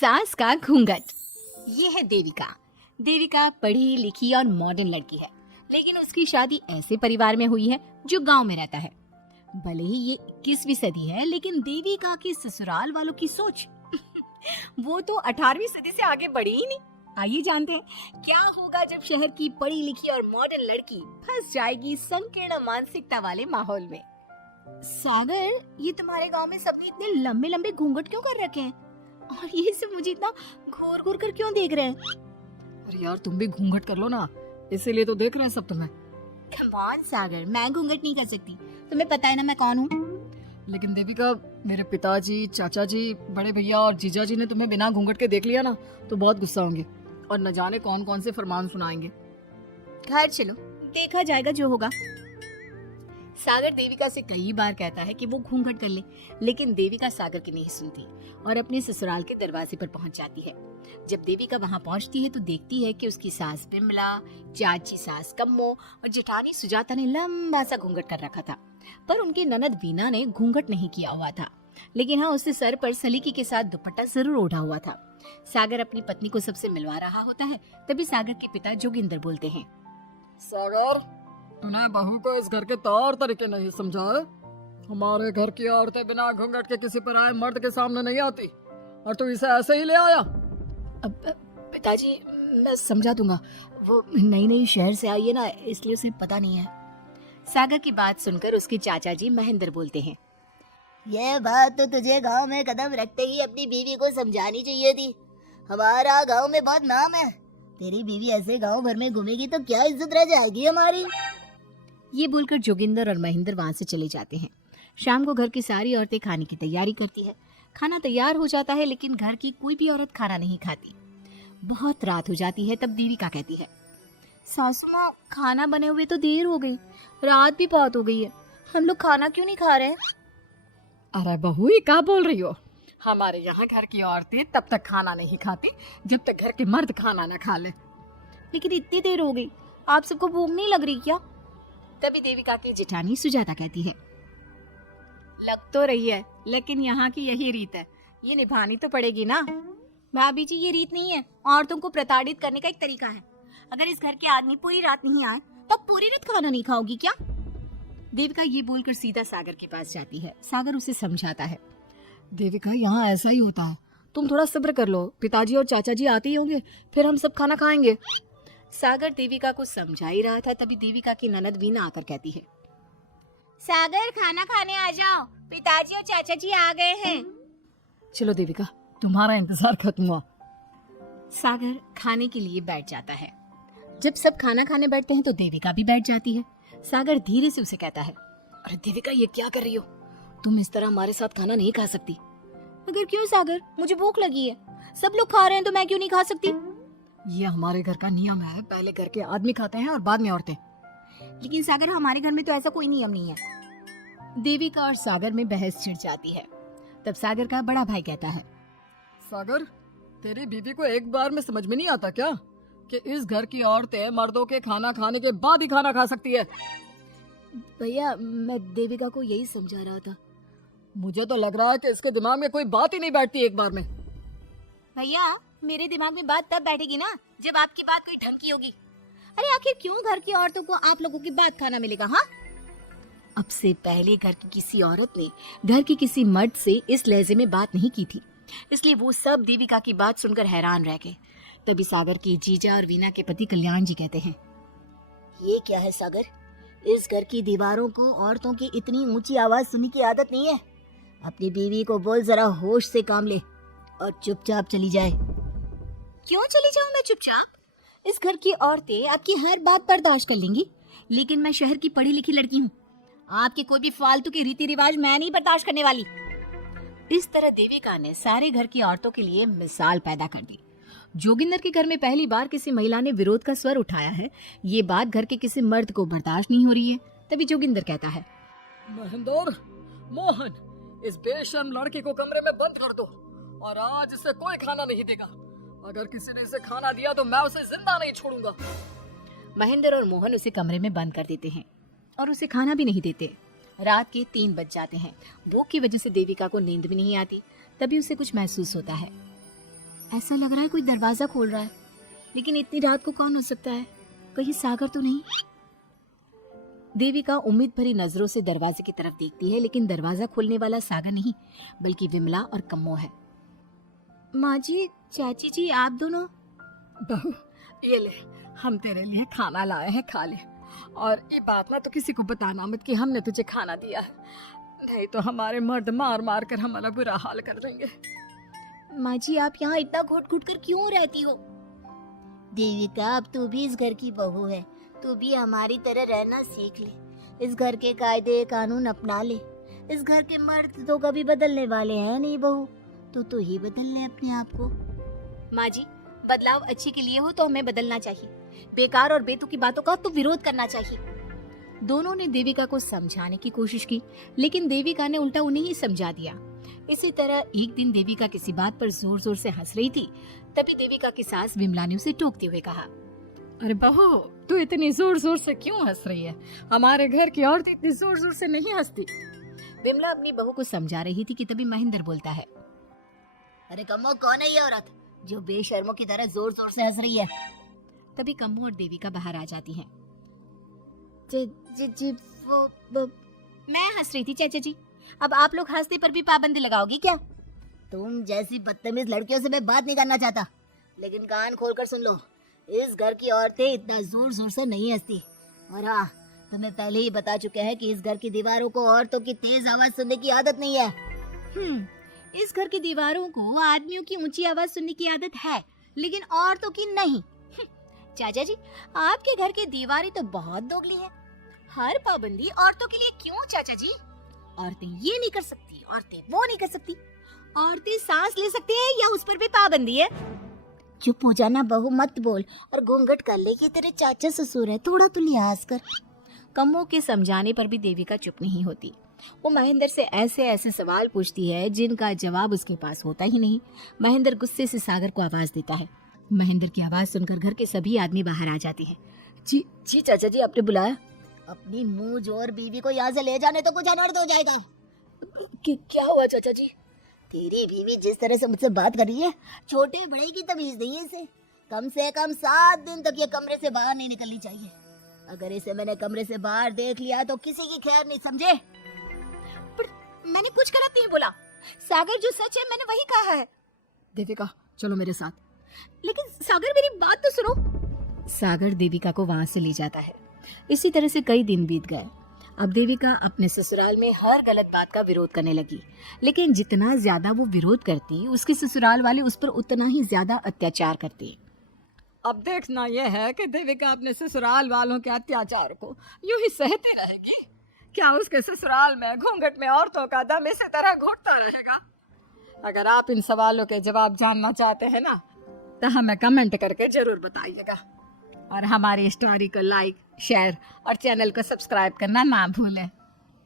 सास का घूंघट। ये है देविका। देविका पढ़ी लिखी और मॉडर्न लड़की है, लेकिन उसकी शादी ऐसे परिवार में हुई है जो गांव में रहता है। भले ही ये 21वीं सदी है, लेकिन देविका की ससुराल वालों की सोच वो तो 18वीं सदी से आगे बढ़ी ही नहीं। आइए जानते हैं क्या होगा जब शहर की पढ़ी लिखी और मॉडर्न लड़की फंस जाएगी संकीर्ण मानसिकता वाले माहौल में। सागर, ये तुम्हारे गांव में सबने इतने लंबे लंबे घूंघट क्यों कर रखे हैं? और ये सब मुझे इतना घूर घूर कर क्यों देख रहे हैं? अरे यार, तुम भी घूंघट कर लो ना, इसीलिए तो देख रहे हैं सब तुम्हें। कम ऑन सागर, मैं घूंघट नहीं कर सकती। तुम्हें पता है ना मैं कौन हूँ। लेकिन देविका, मेरे पिताजी, चाचा जी, बड़े भैया और जीजा जी ने तुम्हें बिना घूंघट के देख लिया ना तो बहुत गुस्सा होंगे और न जाने कौन कौन से फरमान सुनाएंगे। घर चलो, देखा जाएगा जो होगा। सागर देविका से कई बार कहता है कि वो घूंघट कर ले, लेकिन देविका सागर की नहीं सुनती और अपने ससुराल के दरवाजे पर पहुंच जाती है। जब देविका वहां पहुंचती है तो देखती है कि उसकी सास बिमला, चाची सास कम्मो और जेठानी सुजाता ने लंबा सा घूंघट कर रखा था, पर उनकी ननद वीना ने घूंघट नहीं किया हुआ था। लेकिन हाँ, उससे सर पर सलीके के साथ दुपट्टा जरूर ओढ़ा हुआ था। सागर अपनी पत्नी को सबसे मिलवा रहा होता है, तभी सागर के पिता जोगिंदर बोलते हैं, सागर, तूने बहू को इस घर के तौर तरीके नहीं समझा है। हमारे घर की औरतें बिना घूंघट के किसी पर आए मर्द के सामने नहीं आती और तू इसे ऐसे ही ले आया। अब पिताजी, मैं समझा दूंगा। वो नई नई शहर से आई है ना, इसलिए उसे पता नहीं है। सागर की बात सुनकर उसके चाचा जी महेंद्र बोलते हैं, ये बात तो तुझे गांव में कदम रखते ही अपनी बीवी को समझानी चाहिए थी। हमारा गांव में बहुत नाम है। तेरी बीवी ऐसे गांव भर में घूमेगी तो क्या इज्जत रह जाएगी हमारी। ये बोलकर जोगिंदर और महेंद्र वहां से चले जाते हैं। शाम को घर की सारी औरतें खाने की तैयारी करती है। खाना तैयार हो जाता है, लेकिन घर की कोई भी औरत खाना नहीं खाती। बहुत रात हो जाती है, तब देविका कहती है, सासू माँ, खाना बने हुए तो देर हो गई, रात भी बहुत हो गई है, हम लोग खाना क्यों नहीं खा रहे? अरे बहू, ये क्या बोल रही हो? हमारे यहाँ घर की औरतें तब तक खाना नहीं खाती जब तक घर के मर्द खाना न खा ले। लेकिन इतनी देर हो गई, आप सबको भूख नहीं लग रही क्या? तभी देविका की जेठानी सुजाता कहती है, लग तो रही है, लेकिन यहाँ की यही रीत है, ये निभानी तो पड़ेगी ना। भाभी जी, ये रीत नहीं है, औरतों को प्रताड़ित करने का एक तरीका है। अगर इस घर के आदमी पूरी रात नहीं आए तो पूरी रात खाना नहीं खाओगी क्या? देविका ये बोलकर सीधा सागर के पास जाती है। सागर उसे समझाता है, देविका, यहाँ ऐसा ही होता है, तुम थोड़ा सब्र कर लो, पिताजी और चाचा जी आते ही होंगे, फिर हम सब खाना खाएंगे। सागर देविका को समझा ही रहा था, तभी देविका की ननद वीना आकर कहती है, सागर, खाना खाने आ जाओ, पिताजी और चाचा जी आ गए हैं। चलो देविका, तुम्हारा इंतजार खत्म हुआ। सागर खाने के लिए बैठ जाता है। जब सब खाना खाने बैठते हैं तो देविका भी बैठ जाती है। सागर धीरे से उसे कहता है, अरे देविका, ये क्या कर रही हो? तुम इस तरह हमारे साथ खाना नहीं खा सकती। मगर क्यों सागर, मुझे भूख लगी है, सब लोग खा रहे हैं तो मैं क्यों नहीं खा सकती? ये हमारे घर का नियम है, पहले घर के आदमी खाते हैं और बाद में औरतें। लेकिन सागर, हमारे घर में तो ऐसा कोई नियम नहीं है। देविका और सागर में बहस छिड़ जाती है। तब सागर का बड़ा भाई कहता है, सागर, तेरी बीवी को एक बार में समझ में नहीं आता क्या कि इस घर की औरतें मर्दों के खाना खाने के बाद ही खाना खा सकती है? भैया, मैं देविका को यही समझा रहा था। मुझे तो लग रहा है कि इसके दिमाग में कोई बात ही नहीं बैठती एक बार में। भैया, मेरे दिमाग में बात तब बैठेगी ना जब आपकी बात कोई ढंग की होगी। अरे आखिर क्यों घर की औरतों को आप लोगों की बात खाना मिलेगा? हाँ, अब से पहले घर की किसी औरत ने घर के किसी मर्द से इस लहजे में बात नहीं की थी, इसलिए वो सब देविका की बात सुनकर हैरान रह गए। तभी सागर की जीजा और वीना के पति कल्याण जी कहते हैं, ये क्या है सागर, इस घर की दीवारों को औरतों की इतनी ऊंची आवाज सुनने की आदत नहीं है। अपनी बीवी को बोल जरा होश से काम ले और चुपचाप चली जाए। क्यों चली जाऊं मैं चुपचाप? इस घर की औरतें आपकी हर बात बर्दाश्त कर लेंगी, लेकिन मैं शहर की पढ़ी लिखी लड़की हूँ। आपके कोई भी फालतू के रीति रिवाज मैं नहीं बर्दाश्त करने वाली। इस तरह देविका ने सारे घर की औरतों के लिए मिसाल पैदा कर दी। जोगिंदर के घर में पहली बार किसी महिला ने विरोध का स्वर उठाया है। ये बात घर के किसी मर्द को बर्दाश्त नहीं हो रही है। तभी जोगिंदर कहता है, महेंद्र, मोहन, इस बेशर्म लड़की को कमरे में बंद कर दो और आज इसे कोई खाना नहीं देगा। अगर किसी ने इसे खाना दिया तो मैं उसे जिंदा नहीं छोड़ूंगा। महेंद्र और मोहन उसे कमरे में बंद कर देते हैं और उसे खाना भी नहीं देते। रात के 3 बज जाते हैं। भूख की वजह से देविका को नींद भी नहीं आती। तभी उसे कुछ महसूस होता है। ऐसा लग रहा है कोई दरवाजा खोल रहा है, लेकिन इतनी रात को कौन हो सकता है? कहीं सागर तो नहीं? देविका उम्मीद भरी नजरों से दरवाजे की तरफ देखती है, लेकिन दरवाजा खोलने वाला सागर नहीं बल्कि विमला और कम्मो है। माँ जी, चाची जी, आप दोनों? बहू, ये ले, हम तेरे लिए खाना लाए हैं, खा ले। और ये बात ना तो किसी को बताना मत कि हमने तुझे खाना दिया, नहीं तो हमारे मर्द मार मार कर हमारा बुरा हाल कर देंगे। माँ जी, आप यहाँ इतना घुट घुट कर क्यों रहती हो? देविका, अब तू भी इस घर की बहू है, तू भी हमारी तरह रहना सीख ले। इस घर के कायदे कानून अपना ले। इस घर के मर्द तो कभी बदलने वाले हैं नहीं बहू, तो ही बदल ले अपने आप को। माँ जी, बदलाव अच्छे के लिए हो तो हमें बदलना चाहिए, बेकार और बेतुकी बातों का तो विरोध करना चाहिए। दोनों ने देविका को समझाने की कोशिश की, लेकिन देविका ने उल्टा उन्हें ही समझा दिया। इसी तरह एक दिन देविका किसी बात पर जोर जोर से हंस रही थी, तभी देविका की सास विमला ने उसे टोकते हुए कहा, अरे बहू, तू इतनी जोर जोर से क्यों हंस रही है? हमारे घर की औरत इतनी जोर जोर से नहीं हंसती। विमला अपनी बहू को समझा रही थी कि तभी महेंद्र बोलता है, अरे कम्मो, कौन है ये औरत जो बेशर्मों की तरह जोर जोर से हंस रही है? तभी कम्मो और देविका बाहर आ जाती हैं। जी जी जी, वो मैं हंस रही थी चाचा जी, अब आप लोग हंसने पर भी पाबंदी लगाओगी क्या? तुम जैसी बदतमीज लड़कियों से मैं बात नहीं करना चाहता, लेकिन कान खोलकर सुन लो, इस घर की औरतें इतना जोर जोर से नहीं हंसती। और हाँ, तुम्हें पहले ही बता चुके हैं कि इस घर की दीवारों को औरतों की तेज आवाज सुनने की आदत नहीं है। इस घर की दीवारों को आदमियों की ऊंची आवाज सुनने की आदत है, लेकिन औरतों की नहीं। चाचा जी, आपके घर की दीवारें तो बहुत दोगली है। हर पाबंदी औरतों के लिए क्यों चाचा जी? औरतें ये नहीं कर सकती, औरतें वो नहीं कर सकती, औरतें सांस ले सकती है या उस पर भी पाबंदी है? चुप हो जाना बहू, मत बोल और घूंघट कर ले कि तेरे चाचा ससुर है, थोड़ा तो लिहाज कर। कम्मो के समझाने पर भी देविका चुप नहीं होती। वो महेंद्र से ऐसे ऐसे सवाल पूछती है जिनका जवाब उसके पास होता ही नहीं। महेंद्र गुस्से से सागर को आवाज देता है। महेंद्र की आवाज सुनकर घर के सभी आदमी बाहर आ जाते हैं। जी जी चाचा जी, आपने बुलाया? अपनी मुंह जोर बीवी को यहाँ से ले जाने तो कुछ अनर्थ हो जाएगा। क्या हुआ चाचा जी? तेरी बीवी जिस तरह से मुझसे बात कर रही है, छोटे बड़े की तमीज नहीं है इसे। कम से कम 7 दिन तक ये कमरे से बाहर नहीं निकलनी चाहिए। अगर इसे मैंने कमरे से बाहर देख लिया तो किसी की खैर नहीं, समझे? पर मैंने कुछ गलत नहीं बोला, सागर जो सच है मैंने वही कहा है। देविका, चलो मेरे साथ। लेकिन सागर, मेरी बात तो सुनो। सागर देविका को वहां से ले जाता है। इसी तरह से कई दिन बीत गए। अब देविका अपने ससुराल में हर गलत बात का विरोध करने लगी, लेकिन जितना ज्यादा वो विरोध करती, उसके ससुराल वाले उस पर उतना ही ज्यादा अत्याचार करते। अब देखना यह है कि देविका अपने ससुराल वालों के अत्याचार को यूं ही सहती रहेगी, क्या उसके ससुराल में घूंघट में औरतों का दम इसी तरह घुटता रहेगा? अगर आप इन सवालों के जवाब जानना चाहते हैं ना, तो हमें कमेंट करके जरूर बताइएगा। और हमारी स्टोरी को लाइक, शेयर और चैनल को सब्सक्राइब करना ना भूलें।